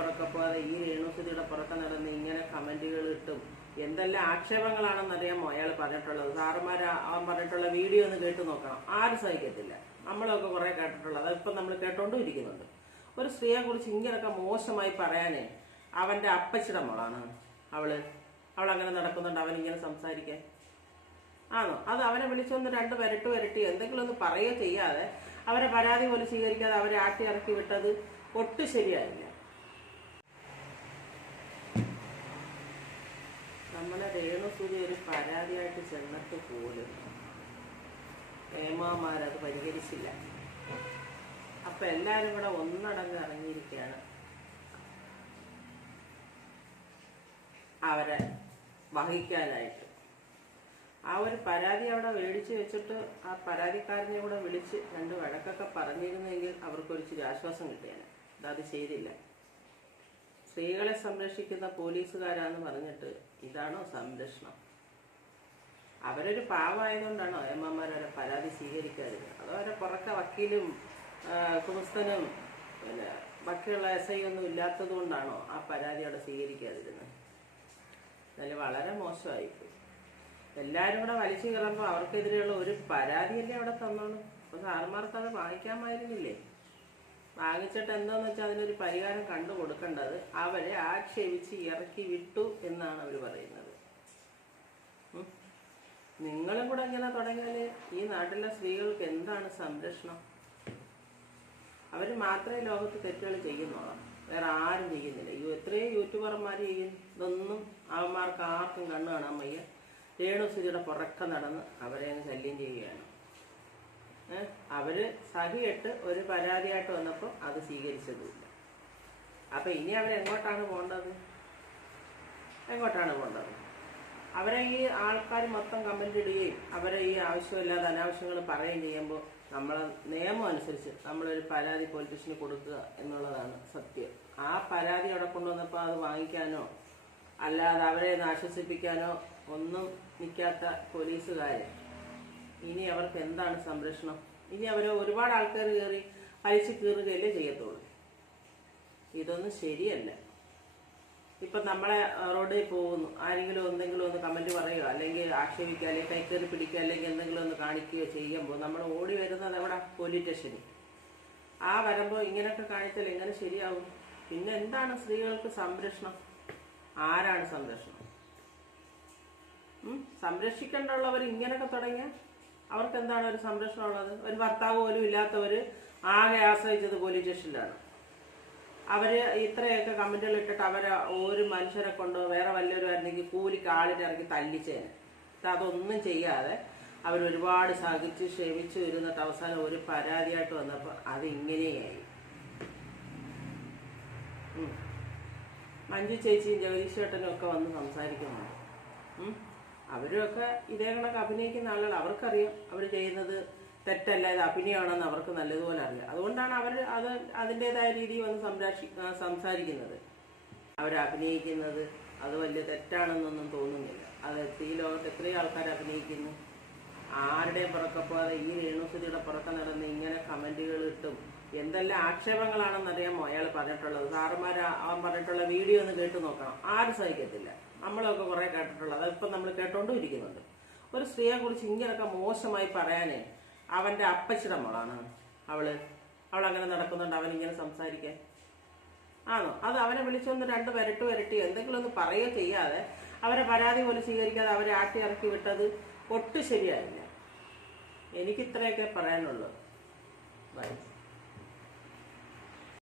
പുറക്കെ പോകാതെ ഈ രേണുസുതിയുടെ പുറക്കെ നടന്ന് ഇങ്ങനെ കമന്റുകൾ ഇട്ടും എന്തെല്ലാം ആക്ഷേപങ്ങളാണെന്നറിയാമോ അയാൾ പറഞ്ഞിട്ടുള്ളത്. സാറുമാർ അവൻ പറഞ്ഞിട്ടുള്ള വീഡിയോ ഒന്ന് കേട്ട് നോക്കണം. ആരും സഹിക്കത്തില്ല. നമ്മളൊക്കെ കുറെ കേട്ടിട്ടുള്ളത് അതിപ്പം നമ്മൾ കേട്ടോണ്ടും ഇരിക്കുന്നുണ്ട്. ഒരു സ്ത്രീയെ കുറിച്ച് ഇങ്ങനെയൊക്കെ മോശമായി പറയാനേ അവന്റെ അപ്പച്ചിയുടെ മോളാണ് അവളങ്ങനെ നടക്കുന്നുണ്ട്. അവനിങ്ങനെ സംസാരിക്കാൻ ആണോ? അത് അവനെ വിളിച്ചൊന്ന് രണ്ട് വരട്ടി എന്തെങ്കിലും ഒന്ന് പറയുകയോ ചെയ്യാതെ അവരെ പരാതി പോലും സ്വീകരിക്കാതെ അവരെ ആട്ടി ഇറക്കി വിട്ടത് ഒട്ടും ശരിയായില്ല. നമ്മളെ രേണുസുതി ഒരു പരാതിയായിട്ട് ചെന്നിട്ട് പോലും ഏമാമാരത് പരിഹരിച്ചില്ല. അപ്പൊ എല്ലാരും കൂടെ ഒന്നടങ്ക് ഇറങ്ങിയിരിക്കുകയാണ് അവരെ വഹിക്കാനായിട്ട്. ആ ഒരു പരാതി അവിടെ മേടിച്ച് വെച്ചിട്ട് ആ പരാതിക്കാരനെ കൂടെ വിളിച്ച് രണ്ട് വഴക്കൊക്കെ പറഞ്ഞിരുന്നെങ്കിൽ അവർക്കൊരിച്ചിരി ആശ്വാസം കിട്ടിയാണ്. അത് ചെയ്തില്ല. സ്ത്രീകളെ സംരക്ഷിക്കുന്ന പോലീസുകാരാന്ന് പറഞ്ഞിട്ട് ഇതാണോ സംരക്ഷണം? അവരൊരു പാവമായതുകൊണ്ടാണോ എമ്മമാരവരെ പരാതി സ്വീകരിക്കാതിരുന്നത്? അതോ അവരെ പുറക്കെ വക്കീലും കുമസ്തനും പിന്നെ ബാക്കിയുള്ള SI ഒന്നും ഇല്ലാത്തത് കൊണ്ടാണോ ആ പരാതി അവിടെ സ്വീകരിക്കാതിരുന്നത്? എന്നാലും വളരെ മോശമായിപ്പോയി. എല്ലാവരും കൂടെ വലിച്ചു കയറുമ്പോൾ അവർക്കെതിരെയുള്ള ഒരു പരാതിയല്ലേ അവിടെ തന്നോളൂ. അപ്പൊ സാറുമാർക്ക് അത് വാങ്ങിക്കാമായിരുന്നില്ലേ? വാങ്ങിച്ചിട്ട് എന്താന്ന് വെച്ചാൽ അതിനൊരു പരിഹാരം കണ്ടു കൊടുക്കേണ്ടത് അവരെ ആക്ഷേപിച്ച് ഇറക്കി വിട്ടു എന്നാണ് അവർ പറയുന്നത്. നിങ്ങളും കൂടെ ഇങ്ങനെ തുടങ്ങിയാല് ഈ നാട്ടിലെ സ്ത്രീകൾക്ക് എന്താണ് സംരക്ഷണം? അവർ മാത്രമേ ലോകത്ത് തെറ്റുകൾ ചെയ്യുന്നുള്ളൂ, വേറെ ആരും ചെയ്യുന്നില്ല. എത്രയും യൂട്യൂബർമാർ ചെയ്യുന്നു. ഇതൊന്നും അവന്മാർക്ക് ആർക്കും കണ്ണു കാണാൻ വയ്യ. രേണുസുതിയുടെ പുറക്കെ നടന്ന് അവരെ അങ്ങ് ശല്യം ചെയ്യുകയാണ്. അവര് സഹിയിട്ട് ഒരു പരാതിയായിട്ട് വന്നപ്പോൾ അത് സ്വീകരിച്ചതുമില്ല. അപ്പൊ ഇനി അവരെങ്ങോട്ടാണ് പോകേണ്ടത്? അവരെ ഈ ആൾക്കാർ മൊത്തം കമന്റ് ഇടുകയും അവരെ ഈ ആവശ്യമില്ലാതെ അനാവശ്യങ്ങൾ പറയുകയും ചെയ്യുമ്പോൾ നമ്മളെ നിയമം അനുസരിച്ച് നമ്മളൊരു പരാതി പോലീസ് സ്റ്റേഷന് കൊടുക്കുക എന്നുള്ളതാണ് സത്യം. ആ പരാതി അവിടെ കൊണ്ടുവന്നപ്പോൾ അത് വാങ്ങിക്കാനോ അല്ലാതെ അവരെ ആശ്വസിപ്പിക്കാനോ ഒന്നും നിൽക്കാത്ത പോലീസുകാര് ഇനി അവർക്ക് എന്താണ് സംരക്ഷണം? ഇനി അവരെ ഒരുപാട് ആൾക്കാർ കയറി അഴിച്ചു കീറുകയല്ലേ ചെയ്യത്തുള്ളൂ. ഇതൊന്നും ശരിയല്ല. ഇപ്പൊ നമ്മളെ റോഡിൽ പോകുന്നു, ആരെങ്കിലും എന്തെങ്കിലും ഒന്ന് കമന്റ് പറയുകയോ അല്ലെങ്കിൽ ആക്ഷേപിക്കുക അല്ലെങ്കിൽ കൈക്കറി പിടിക്കുക അല്ലെങ്കിൽ എന്തെങ്കിലും ഒന്ന് കാണിക്കുകയോ ചെയ്യുമ്പോൾ നമ്മൾ ഓടി വരുന്നത് എവിടെ? പോലീസ് സ്റ്റേഷനിൽ. ആ വരുമ്പോൾ ഇങ്ങനെയൊക്കെ കാണിച്ചാൽ എങ്ങനെ ശരിയാവും? പിന്നെ എന്താണ് സ്ത്രീകൾക്ക് സംരക്ഷണം? ആരാണ് സംരക്ഷണം? സംരക്ഷിക്കേണ്ടുള്ളവർ ഇങ്ങനെയൊക്കെ തുടങ്ങിയാൽ അവർക്ക് എന്താണ് ഒരു സംരക്ഷണം ഉള്ളത്? ഒരു ഭർത്താവ് പോലും ഇല്ലാത്തവര് ആകെ ആശ്രയിച്ചത് പോലീസ് സ്റ്റേഷനിലാണ്. അവര് ഇത്രയൊക്കെ കമന്റുകൾ ഇട്ടിട്ട് അവരെ ഒരു മനുഷ്യരെ കൊണ്ടോ വേറെ വല്ലവരുമായിരുന്നെങ്കിൽ കൂലിക്ക് ആളിനെ ഇറക്കി തല്ലിച്ചേനെ. അതൊന്നും ചെയ്യാതെ അവരൊരുപാട് സഹിച്ച് ക്ഷമിച്ചു ഇരുന്നിട്ട് അവസാനം ഒരു പരാതിയായിട്ട് വന്നപ്പോൾ അത് ഇങ്ങനെയായി. മഞ്ജു ചേച്ചിയും ജഗദീഷ് ചേട്ടനും ഒക്കെ വന്ന് സംസാരിക്കുന്നുണ്ട്. അവരുമൊക്കെ ഇതേ കണക്ക് അഭിനയിക്കുന്ന ആളുകൾ. അവർക്കറിയാം അവർ ചെയ്യുന്നത് തെറ്റല്ല, ഇത് അഭിനയമാണെന്ന് അവർക്ക് നല്ലതുപോലെ അറിയാം. അതുകൊണ്ടാണ് അവർ അതിൻ്റെതായ രീതിയിൽ വന്ന് സംസാരിക്കുന്നത്. അവരഭിനയിക്കുന്നത് അത് വലിയ തെറ്റാണെന്നൊന്നും തോന്നുന്നില്ല. അത് ഈ ലോകത്ത് എത്രയും ആൾക്കാർ അഭിനയിക്കുന്നു. ആരുടെയും പുറക്കെ പോകാതെ ഈ രേണുസുതിയുടെ പുറക്കെ നടന്ന് ഇങ്ങനെ കമന്റുകൾ ഇട്ടും എന്തെല്ലാം ആക്ഷേപങ്ങളാണെന്നറിയാമോ അയാൾ പറഞ്ഞിട്ടുള്ളത്. സാറുമാർ അവൻ പറഞ്ഞിട്ടുള്ള വീഡിയോ ഒന്ന് കേട്ട് നോക്കണം. ആരും സഹിക്കത്തില്ല. നമ്മളൊക്കെ കുറെ കേട്ടിട്ടുള്ളത് അതിപ്പം നമ്മൾ കേട്ടോണ്ടും ഇരിക്കുന്നുണ്ട്. ഒരു സ്ത്രീയെ കുറിച്ച് ഇങ്ങനെയൊക്കെ മോശമായി പറയാനേ അവന്റെ അപ്പച്ചിയുടെ മോളാണ് അവളങ്ങനെ നടക്കുന്നുണ്ട്. അവനിങ്ങനെ സംസാരിക്കാൻ ആണോ? അത് അവനെ വിളിച്ചൊന്ന് രണ്ട് വരട്ടി എന്തെങ്കിലും ഒന്ന് പറയുകയോ ചെയ്യാതെ അവരെ പരാതി പോലും സ്വീകരിക്കാതെ അവരെ ആട്ടി ഇറക്കി വിട്ടത് ഒട്ടും ശരിയായില്ല. എനിക്കിത്രയൊക്കെ പറയാനുള്ളൂ. ബൈ.